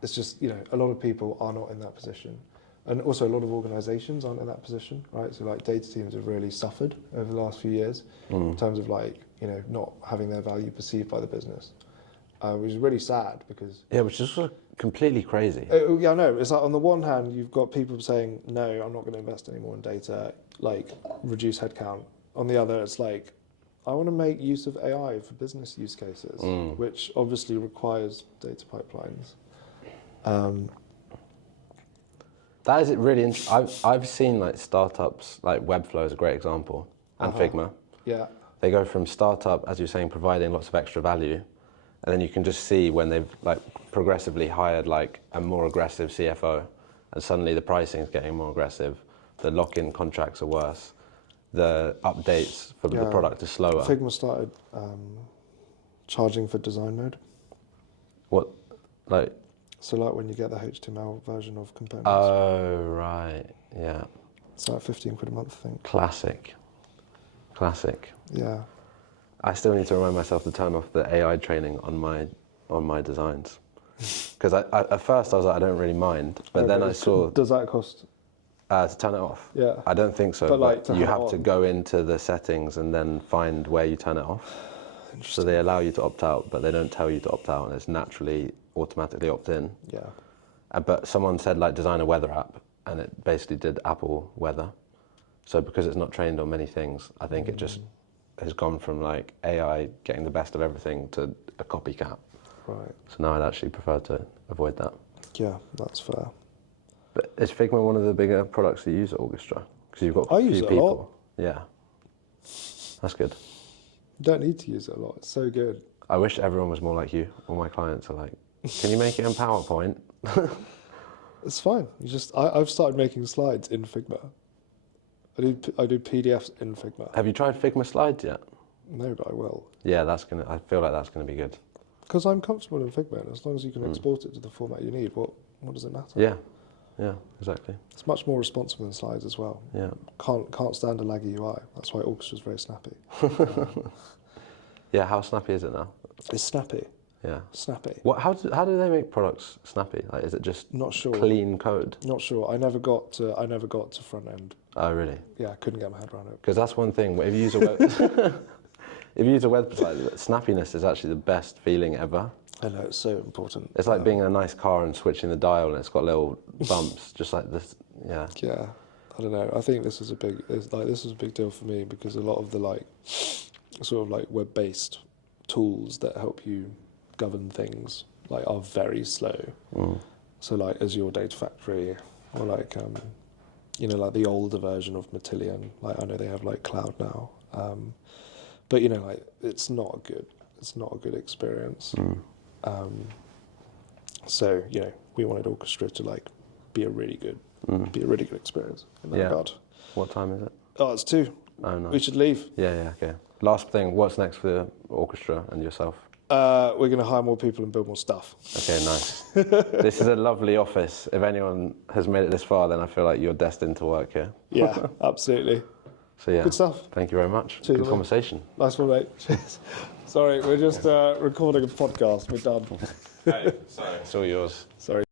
It's just, a lot of people are not in that position. And also a lot of organizations aren't in that position, right? So like data teams have really suffered over the last few years in terms of like, not having their value perceived by the business, which is really sad because... Yeah, which is completely crazy. Yeah, I know. It's like on the one hand, you've got people saying, no, I'm not going to invest any more in data, like reduce headcount. On the other, it's like, I want to make use of AI for business use cases, which obviously requires data pipelines. That is really interesting. I've seen like startups, like Webflow is a great example, and Figma. Yeah. They go from startup, as you're saying, providing lots of extra value, And then you can just see when they've like progressively hired like a more aggressive CFO, and suddenly the pricing is getting more aggressive, the lock-in contracts are worse, the updates for the product are slower. Figma started charging for design mode. What, like? So like when you get the HTML version of components. Oh, right, yeah. It's like 15 quid a month, I think. Classic. Yeah. I still need to remind myself to turn off the AI training on my designs. Because at first I was like, I don't really mind, but then I saw... Does that cost? To turn it off? Yeah. I don't think so, But, like, you have to go into the settings and then find where you turn it off. So they allow you to opt out, but they don't tell you to opt out, and it's naturally automatically opt in. Yeah. But someone said like design a weather app, and it basically did Apple weather. So because it's not trained on many things, I think it just has gone from like AI getting the best of everything to a copycat. Right. So now I'd actually prefer to avoid that. Yeah, that's fair. But is Figma one of the bigger products that you use at Orchestra? Because you've got a few use it a people. lot. Yeah. That's good. You don't need to use it a lot. It's so good. I wish everyone was more like you. All my clients are like, can you make it in PowerPoint? It's fine. I've started making slides in Figma. I do PDFs in Figma. Have you tried Figma Slides yet? No, but I will. Yeah, I feel like that's gonna be good. Because I'm comfortable in Figma, and as long as you can export it to the format you need, what does it matter? Yeah, exactly. It's much more responsive than slides as well. Yeah. Can't stand a laggy UI. That's why Orchestra's very snappy. Yeah, how snappy is it now? It's snappy. Yeah. Snappy. How do they make products snappy? Like, is it just Not sure. clean code? Not sure. I never got to front end. Oh, really? Yeah, I couldn't get my head around it. Because that's one thing. If you use a web, if you use a website, snappiness is actually the best feeling ever. I know, it's so important. It's like being in a nice car and switching the dial, and it's got little bumps, just like this. Yeah. Yeah, I don't know. I think this is a big deal for me, because a lot of the like sort of like web-based tools that help you govern things like are very slow. So like Azure Data Factory, or like like the older version of Matillion. Like I know they have like cloud now, but like it's not a good experience. So we wanted Orchestra to like be a really good experience in that regard. What time is it? Oh, it's 2. Oh, nice. We should leave. Yeah, okay. Last thing, what's next for the Orchestra and yourself? We're going to hire more people and build more stuff. Okay, nice. This is a lovely office. If anyone has made it this far, then I feel like you're destined to work here. Yeah, absolutely. So yeah, good stuff. Thank you very much. Cheers, good conversation. Nice one, mate. Cheers. Sorry, we're just recording a podcast. We're done. Hey, sorry. It's all yours. Sorry.